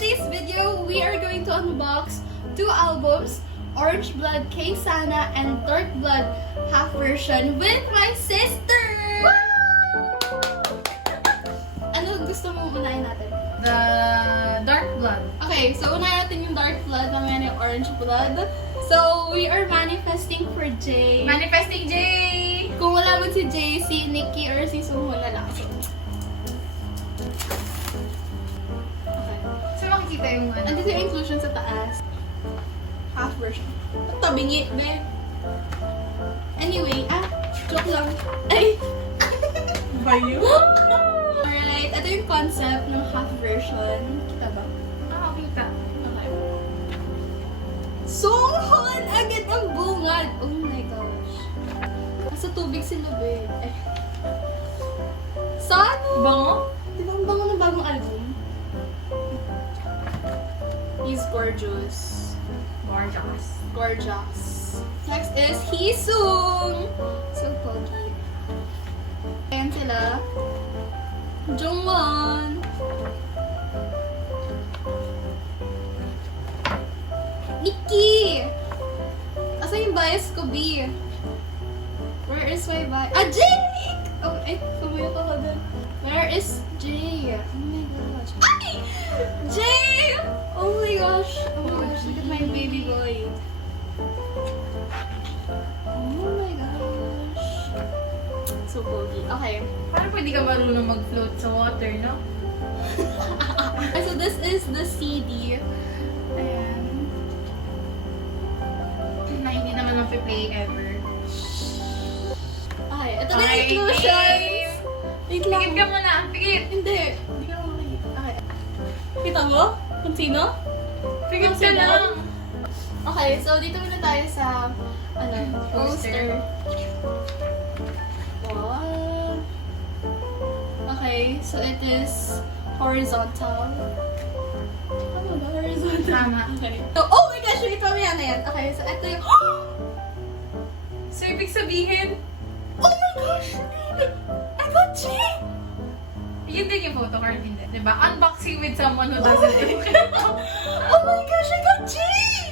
today's video, we are going to unbox two albums, Orange Blood Kay Sana and Dark Blood Half Version with my sister! Ano gusto mong unahin natin? The Dark Blood. Okay, so unahin natin yung Dark Blood, naman yung Orange Blood. So, we are manifesting for Jay. Manifesting Jay! Kung wala man si Jay, si Nikki or si Sungho na lang. Okay. So makikita yung ano? Andito yung inclusion sa taas. Half version. Ang tabingi, be. Anyway, joke lang. Ay! Ba yun? Alright, ito yung concept ng half version. Kita ba? Nakakita. Okay. Songhon! Agad ang bungad! Oh my gosh. Nasa tubig si Lubid. Ay. Sano? Bango? Di ba ang bango ng bagong album? He's gorgeous. Gorgeous. Gorgeous. Next is Heesung! So pogi. Ayan sila. Jongwon! Nikki! Asa yung bias ko, B? Where is my bias? Jake! Oh, ay, sumuyot ako dun. Where is Jay? Oh my gosh. Ay! Jay! Oh my gosh. Oh my gosh, look at my baby boy. Oh my gosh. So pogi. Okay. Paano pwede ka marunong mag-float sa water, no? So this is the CD. Ayan. Na hindi naman mag-play ever. Okay, ito na yung inclusions. Wait lang. Pikit ka muna. Pikit. Hindi. Hindi ka makikita. Okay. Kita mo? Kung sino? Pikit Kung ka sino? lang. Okay, so dito muna tayo sa poster. Wow. Okay, so it is horizontal. Tama ba? Horizontal? Tama. Okay. So, oh my gosh, wait, mamaya na yan. Okay, so ito yung... So, ibig sabihin, Oh my gosh! I got G! yun din yung photo card, hindi. Diba? Unboxing with someone who doesn't Oh my gosh, I got G!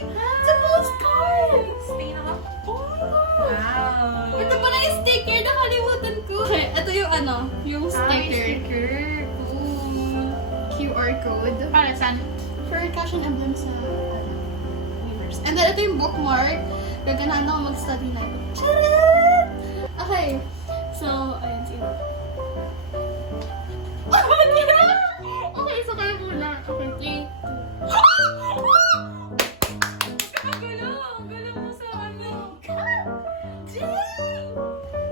It's a postcard! Tingnan ako. Oh my gosh! Wow. Ito pala yung sticker, nakalimutan ko. Okay, ito yung yung sticker. Sticker. Cool. QR code. Para saan? For cash and emblem sa universe. And then ito yung bookmark. Gaganahan ako mag-study na ito. Charot! Okay. So, ayan sino. Okay, so kayo muna. Okay, 3, 2. Ang gulo! Ang gulo mo sa ano?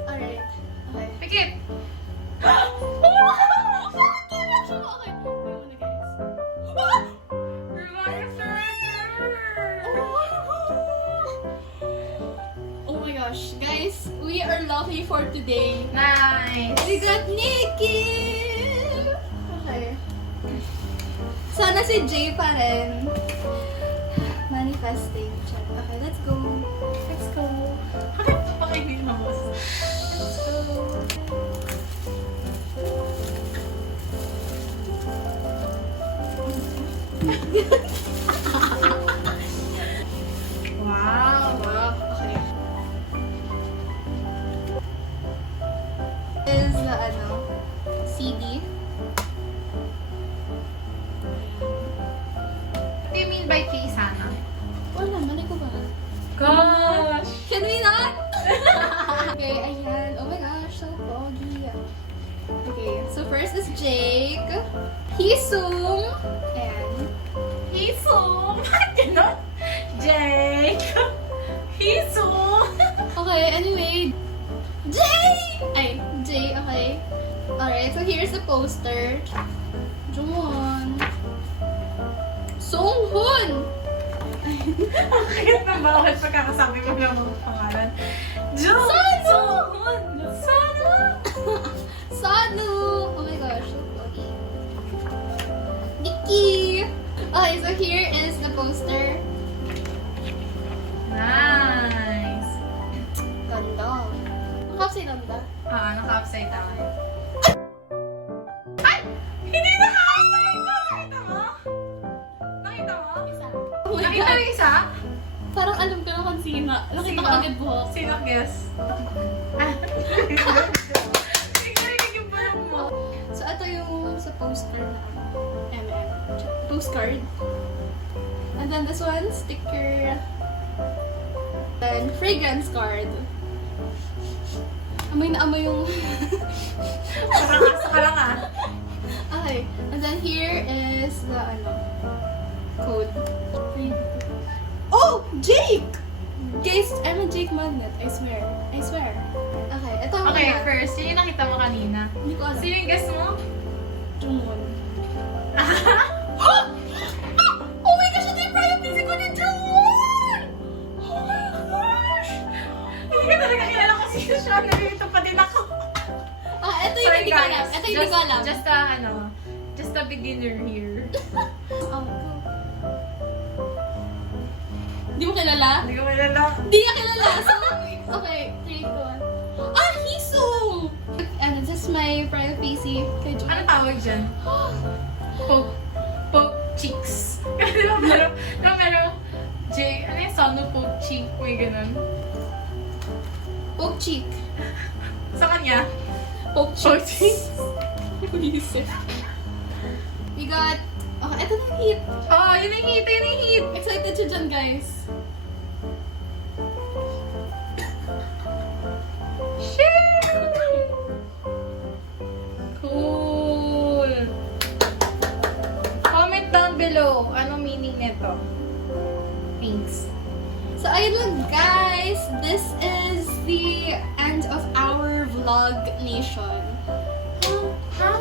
Alright. Okay. Pikit! Okay. Wait muna, guys. Rewind surrender! Oh my gosh. Guys, we are lucky for today. Nice! We got Nikki! Okay. Sana si Jay pa rin. Manifesting. Okay, let's go. Let's go. Pakinig na boss. Let's go. Wow! Wow. Okay. Is the CD. What do you mean by Kay Sana? Wala, mali ko ba? Gosh! Can we not? Okay, ayan. Oh my gosh, so pogi. Okay, so first is Jake. Heesung. And Heesung! Ganon? Jake! Heesung! okay, anyway. Jay! Ay, Jay, okay. Alright, so here's the poster. Jungwon. Songhun! Ang kaya na bawal pagkakasabi mo lang mga pangalan. Jung! Sano! Songhun! Sano! Sanu! Oh my gosh, so pogi. Nikki! Okay, so here is the poster. Nice! Ganda. Nakapsay ganda. Naka-upside down. Ay! Hindi naka-upside down! Ito mo? Ikaw yung isa? Parang alam ko na kung sino. Nakita ko Sino? agad buhok. Sino guess? Ikaw yung parang mo. So, ito yung sa postcard na MM. Postcard. And then this one, sticker. Then, fragrance card. Amoy na amoy yung... Parang asa ka lang ah. Okay. And then here is the, code. Oh! Jake! Guys, I'm a Jake magnet. I swear. I swear. Okay, ito ako Okay, na. first, yun yung nakita mo kanina. Hindi ko alam. Sino yung guess mo? Jungwon. Oh my gosh! Ito yung private PC ko ni Jungwon! Oh my gosh! Hindi ka talaga kilala ko sino siya. Nalilito pa din ako. Ah, ito yung hindi ko alam. Ito yung hindi ko alam. Just a beginner here. Oh, go. Hindi mo kilala? Hindi ko kilala. Hindi niya kilala. So, okay, 3, 2, 1. Ah, Hisung! And this is my private PC kay Ano Jungwon. tawag dyan? Poke cheeks. Di ba meron, J, ano yung sound ng poke cheek? May ganun. Poke cheek. Sa kanya? Poke Poke cheeks. Buisit. We got... Okay, ito na yung hit. Oh, yun yung hit, yun yung hit. Excited siya dyan, guys. Cool. Comment down below, anong meaning nito? Thanks. So, ayun lang, guys. This is the end of our vlog nation. Huh?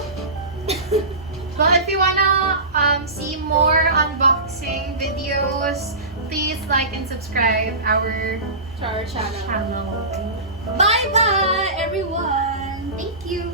Well, if you wanna see more unboxing videos, please like and subscribe our To our channel. channel. Bye-bye, everyone. Thank you.